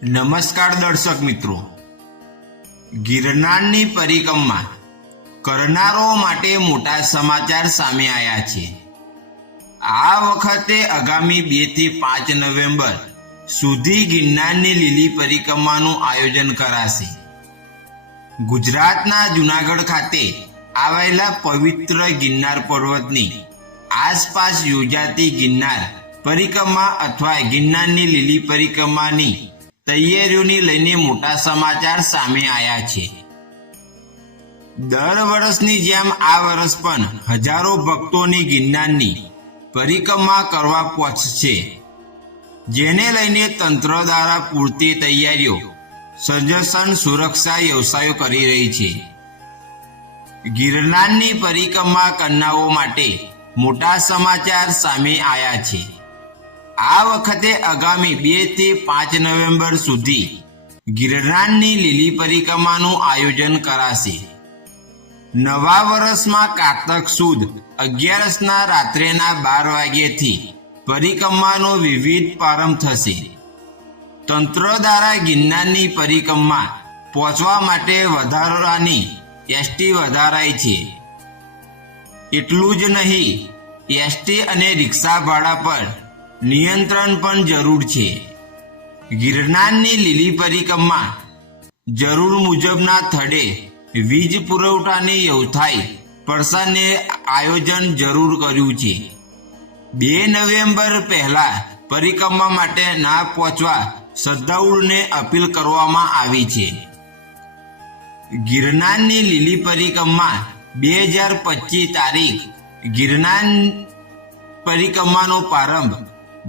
નમસ્કાર દર્શક મિત્રો, ગિરનારની પરિક્રમા કરનારો માટે મોટા સમાચાર સામે આવ્યા છે। આ વખતે આગામી 2 થી 5 નવેમ્બર સુધી ગિરનારની લીલી પરિક્રમાનું આયોજન કરાશે। ગુજરાતના જૂનાગઢ ખાતે આવેલા પવિત્ર ગિરનાર પર્વતની આસપાસ યોજાતી ગિરનાર પરિક્રમા અથવા ગિરનારની લીલી પરિક્રમાની તૈયારીઓને લઈને મોટા સમાચાર સામે આવ્યા છે। દર વર્ષની જેમ આ વર્ષ પણ હજારો ભક્તોની ગિરનારની પરિક્રમા કરવા પહોંચશે, જેને લઈને તંત્ર દ્વારા પૂરતી તૈયારીઓ સજ્જન સુરક્ષા વ્યવસાયો કરી રહી છે। ગિરનારની પરિક્રમા કરનારો માટે મોટા સમાચાર સામે આવ્યા છે। આ વખતે આગામી 2 થી 5 નવેમ્બર સુધી ગિરનારની લીલી પરિક્રમાનું આયોજન કરાશે। નવા વર્ષમાં કારતક સુદ 11ના રાત્રેના 12 વાગ્યેથી પરિક્રમાનો વિવિધ પ્રારંભ થશે। તંત્ર દ્વારા ગિરનારની પરિક્રમા પહોંચવા માટે વધારાની એસટી વધારાઈ છે। એટલું જ નહીં, એસટી અને રિક્ષા ભાડા પર નિયંત્રણ પણ જરૂર છે। ગિરનારની લીલી પરિક્રમા જરૂર મુજબના સ્થળે વીજ પુરવઠાની વ્યવસ્થાએ પ્રશાસને આયોજન જરૂર કર્યું છે। 2 નવેમ્બર પહેલા પરિક્રમા માટે ના પહોંચવા શ્રદ્ધાળુઓને અપીલ કરવામાં આવી છે। ગિરનારની લીલી પરિક્રમા 2025 તારીખ ગિરનાર પરિક્રમાનો પ્રારંભ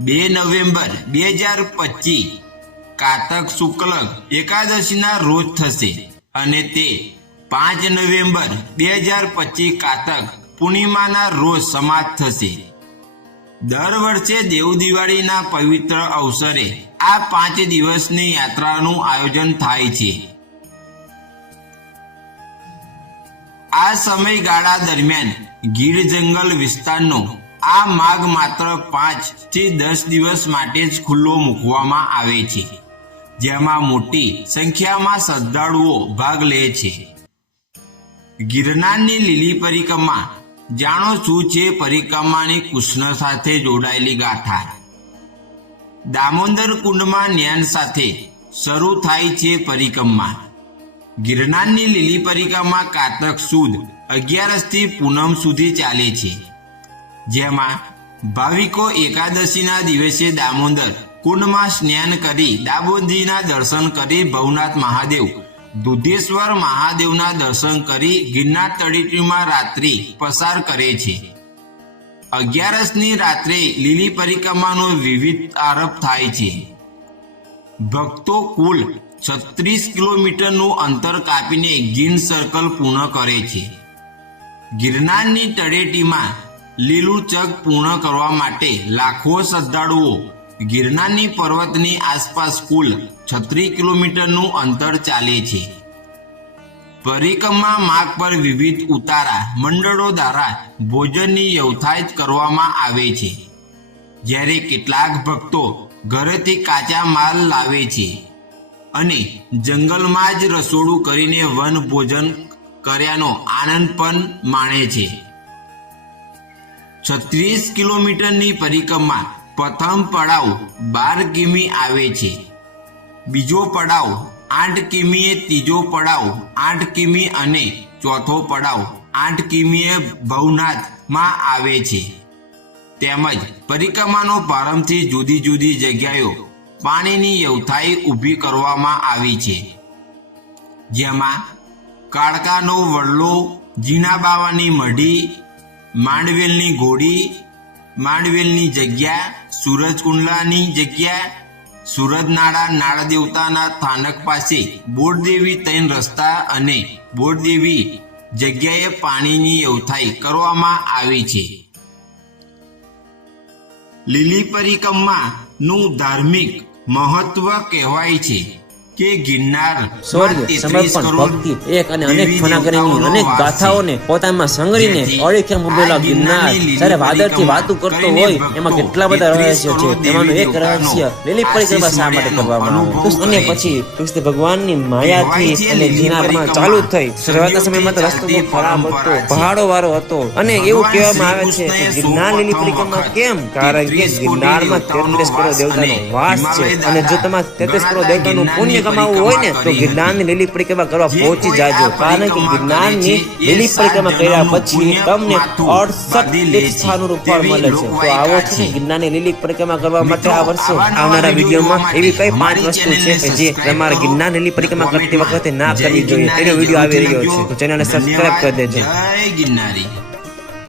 2 નવેમ્બર 2025 કારતક શુક્લ એકાદશીના રોજ થશે અને તે 5 નવેમ્બર 2025 કારતક પૂર્ણિમાના રોજ સમાપ્ત થશે। દર વર્ષે દેવ દિવાળીના પવિત્ર અવસરે આ 5 દિવસની યાત્રાનું આયોજન થાય છે। આ સમયગાળા દરમિયાન ગીર જંગલ વિસ્તારનો આ માર્ગ માત્ર 5 થી 10 દિવસ માટે જ ખુલ્લો મૂકવામાં આવે છે, જેમાં મોટી સંખ્યામાં શ્રદ્ધાળુઓ ભાગ લે છે। ગિરનારની લીલી પરિક્રમા જાણો શું છે પરિક્રમાની કૃષ્ણ સાથે જોડાયેલી ગાથા। દામોદર કુંડમાં સ્નાન સાથે શરૂ થાય છે પરિક્રમા। ગિરનારની લીલી પરિક્રમા કારતક સુદ 11 થી પૂનમ સુધી ચાલે છે, જેમાં ભાવિકો એકાદશીના દિવસે દામોદર કુંડમાં સ્નાન કરી દામોદરીના દર્શન કરી ભવનાથ મહાદેવ, દુધેશ્વર મહાદેવના દર્શન કરી ગિરનાર તળેટીમાં રાત્રિ પસાર કરે છે। 11ની રાત્રે લીલી પરિક્રમાનો વિવિધ આરંભ થાય છે। ભક્તો કુલ 36 કિલોમીટરનું અંતર કાપીને ગિર સર્કલ પૂર્ણ કરે છે। ગિરનારની તળેટીમાં લીલુંચક પૂર્ણ કરવા માટે લાખો શ્રદ્ધાળુઓ ગિરનારની પર્વતની આસપાસ કુલ 36 કિલોમીટરનું અંતર ચાલે છે। પરિક્રમા માર્ગ પર વિવિધ ઉતારા મંડળો દ્વારા ભોજનની વ્યવસ્થા કરવામાં આવે છે, જ્યારે કેટલાક ભક્તો ઘરેથી કાચા માલ લાવે છે અને જંગલમાં જ રસોડું કરીને વન ભોજન કર્યાનો આનંદ પણ માણે છે। 36 કિલોમીટરની પરિક્રમા પ્રથમ પડાવ 12 કિમી આવે છે, બીજો પડાવ 8 કિમીએ, ત્રીજો પડાવ 8 કિમી અને ચોથો પડાવ 8 કિમીએ ભવનાથમાં આવે છે। તેમજ પરિક્રમાનો પ્રારંભથી જુદી જુદી જગ્યાએ પાણીની વ્યવસ્થા ઊભી કરવામાં આવી છે, જેમાં કાળકાનો વડલો, જીનાબાવાની મઢી, માંડવેલની ઘોડી, માંડવેલની જગ્યા, સૂરજકુંડલાની જગ્યા, સુરજનાળા નાળ દેવતાના સ્થાનક પાસે બોરદેવી 3 રસ્તા અને બોરદેવી જગ્યાએ પાણીની વ્યવસ્થા કરવામાં આવી છે। લીલી પરિક્રમાનું ધાર્મિક મહત્વ કહેવાય છે કે ગિરનાર શૌર્ય, સમર્પણ, ભક્તિ, એક અને અનેક ફનાગરીની અનેક ગાથાઓને પોતામાં સંગ્રહીને અળીખમ ઉભેલા ગિરનાર જ્યારે વાદળથી વાતું કરતો હોય એમાં કેટલા બધા રહસ્ય છે. તેમાંનું એક રહસ્ય લીલી પરિક્રમા શા માટે કરવામાં આવે. અને પછી કૃષ્ણ ભગવાનની માયાથી અને ગિરનારમાં ચાલુ થઈ. શરૂઆતના સમયમાં તો રસ્તો બહુ ખરાબ હતો, પહાડો વાળો હતો અને એવું કહેવામાં આવે છે કે ગિરનાર લીલી પરિક્રમા કેમ? કારણ કે ગિરનારમાં 33 કરોડ દેવતાનો વાસ છે અને જો તમારે 33 કરોડ દેવતાનું પુણ્ય કમાવવું હોય ને તો ગિરનારની લીલી પરિક્રમા કરવા પહોંચી જાજો. કારણ કે ગિરનારની લીલી પરિક્રમા કર્યા પછી તમને 68 તીર્થસ્થાનોનું ફળ મળે છે. તો આવો છે ને ગિરનારની લીલી પરિક્રમા કરવા માટે આ વર્ષે આવનારા વિડીયોમાં એવી કઈ 5 વસ્તુ છે કે જે તમારે ગિરનાર લીલી પરિક્રમા કરતી વખતે ના કરવી જોઈએ તેનો વિડીયો આવી રહ્યો છે. તો ચેનલને સબસ્ક્રાઇબ કરી દેજો. જય ગિરનારી.